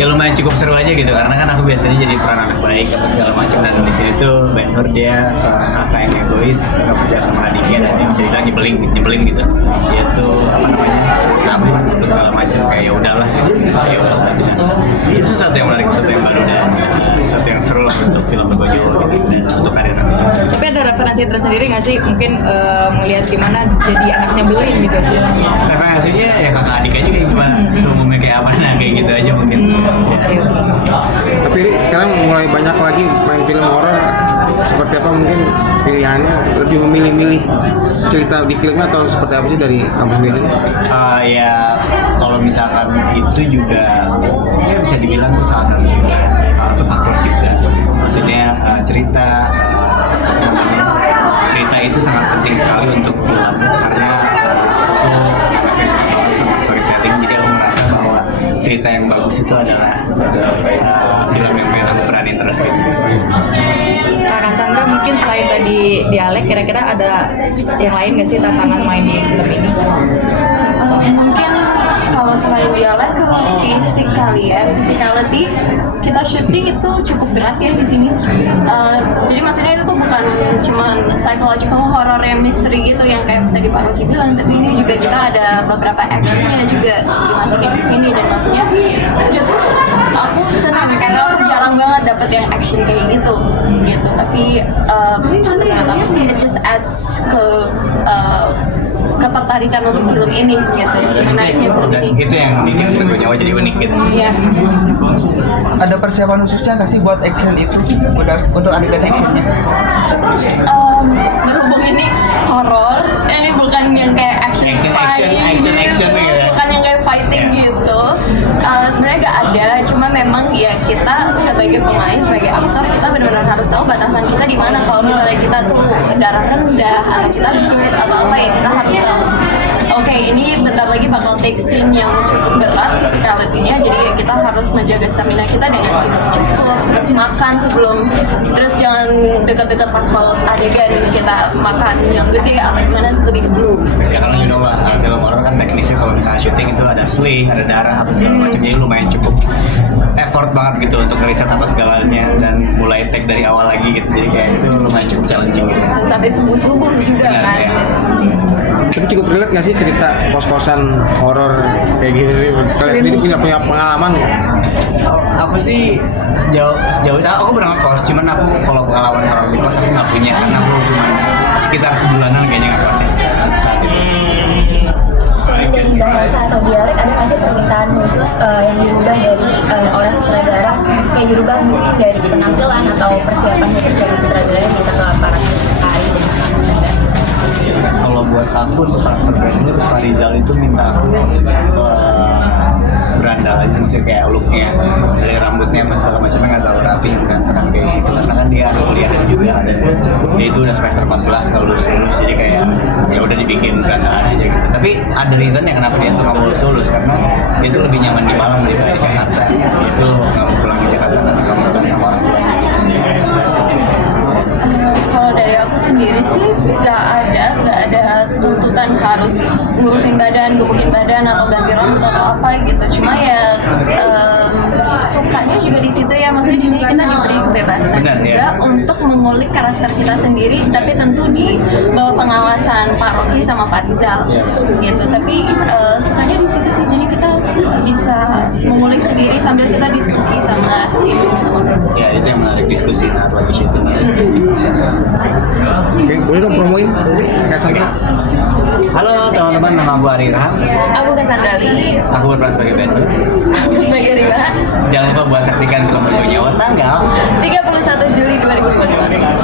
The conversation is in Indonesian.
ya lumayan cukup seru aja gitu, karena kan aku biasanya jadi peran anak baik apa segala macam, dan di sini tuh Ben Hur dia seorang kakak yang egois, nggak percaya sama adiknya, dan dia bisa dibilang nyebelin gitu. Dia tuh apa namanya, kabur apa segala macam, kayak ya udahlah gitu, ya udahlah gitu. Itu sesuatu yang menarik, sesuatu yang baru, dan sesuatu yang seru lah untuk film Begojo gitu, dan untuk karir nantinya. Tapi ada referensi tersendiri nggak sih, mungkin ngelihat gimana jadi anaknya belin gitu? Karena hasilnya ya kakak adik aja kayak gimana, seumumnya kayak apa, nah kayak gitu aja mungkin. Ya. Tapi Ri, sekarang mulai banyak lagi main film horor. Seperti apa mungkin pilihannya, lebih memilih-milih cerita di filmnya atau seperti apa sih dari kamu sendiri? Ya kalau misalkan itu juga ya bisa dibilang itu salah satu faktor juga. Maksudnya cerita itu sangat penting sekali untuk film, karena itu sama storytelling. Jadi aku merasa bahwa cerita yang bagus itu adalah film yang pengen aku peranin terus gitu. Kak Sandra, mungkin selain tadi dialek, kira-kira ada yang lain nggak sih tantangan main di film ini? Mungkin kalau selain dialek, kalau physicality kita syuting itu cukup berat ya di sini. Jadi maksudnya itu tuh bukan cuman psychological horror yang misteri gitu yang kayak tadi Pak Rocky bilang, tapi ini juga kita ada beberapa actionnya juga dimasukin di sini, dan maksudnya justru aku senang karena aku jarang banget dapet yang action kayak gitu. Tapi menurut aku sih it just adds ke ketertarikan untuk film ini gitu, menariknya film ini. Itu yang bikin Begojo jadi unik gitu. Iya. Ada persiapan khususnya nggak sih buat action itu? Udah untuk adegan actionnya? Berhubung ini horor, ini bukan yang kayak action Action gitu, ya. bukan yang kayak fighting gitu. Sebenarnya nggak ada, cuma memang ya kita sebagai pemain, sebagai aktor, kita benar-benar harus tahu batasan kita di mana. Kalau misalnya kita tuh darah rendah, atau kita GERD atau apa, ya kita harus tahu. Oke, ini bentar lagi bakal take scene yang cukup berat physicality-nya, jadi kita harus menjaga stamina kita dengan tidur cukup, terus makan sebelum, terus jangan dekat-dekat pas mau adegan kita makan yang gede atau gimana, lebih ke situ sih. Ya kalau you know lah, film horror kan teknisnya kalau misalnya syuting itu ada sling, ada darah apa segala macam, jadi lumayan cukup effort banget gitu untuk ngeriset apa segalanya, dan mulai take dari awal lagi gitu, jadi kayak itu lumayan cukup challenging gitu. Dan sampai subuh-subuh juga Benar, kan. ya. Tapi cukup relate nggak sih cerita kos-kosan horor kayak gini? Kalian sendiri punya pengalaman nggak? Aku sih sejauh aku pernah ngekos, cuman aku kalau pengalaman horor di kos aku nggak punya, karena aku cuma sekitar sebulanan kayaknya ngekosnya saat itu. Selain dari bahasa atau dialek, ada nggak sih permintaan khusus yang dirubah dari oleh sutradara, kayak dirubah mungkin dari penampilan atau persiapan khusus dari sutradara yang minta ke para pencari dan sutradara? Kalau buat aku untuk karakter brandnya tuh Farizal itu minta aku berandal aja, maksudnya kayak looknya dari rambutnya sama segala macamnya nggak terlalu rapi kan, terang kayak gitu, karena kan dia anak kuliah juga, dan dia itu udah semester 14 kalau lulus, jadi kayak ya udah dibikin berandalan aja gitu. Tapi ada reason ya kenapa dia tuh nggak lulus, karena dia tuh lebih nyaman di Malang daripada di Jakarta. Itu nggak mau pulang ke Jakarta karena kamu kan sama orang tuanya gitu. Kalau dari aku sendiri sih nggak ada tuntutan harus ngurusin badan, gemukin badan atau ganti rambut atau apa gitu. Cuma ya sukanya juga di situ ya, maksudnya di sini kita diberi kebebasan. Benar, juga ya. untuk mengulik karakter kita sendiri, tapi tentu di bawah pengawasan Pak Rocky sama Pak Rizal gitu. Tapi sukanya di situ sih, jadi kita bisa mengulik sendiri sambil kita diskusi sama tim sama produser. Ya itu yang menarik, diskusi saat lagi syuting. Oke, boleh dong promoin kayak Sandra. Halo teman-teman, nama aku Ari Irham. Aku Kasandali, Aku berperan sebagai Ben Hur. aku sebagai Rima. Jangan lupa buat saksikan film Begojo tanggal 31 Juli 2025.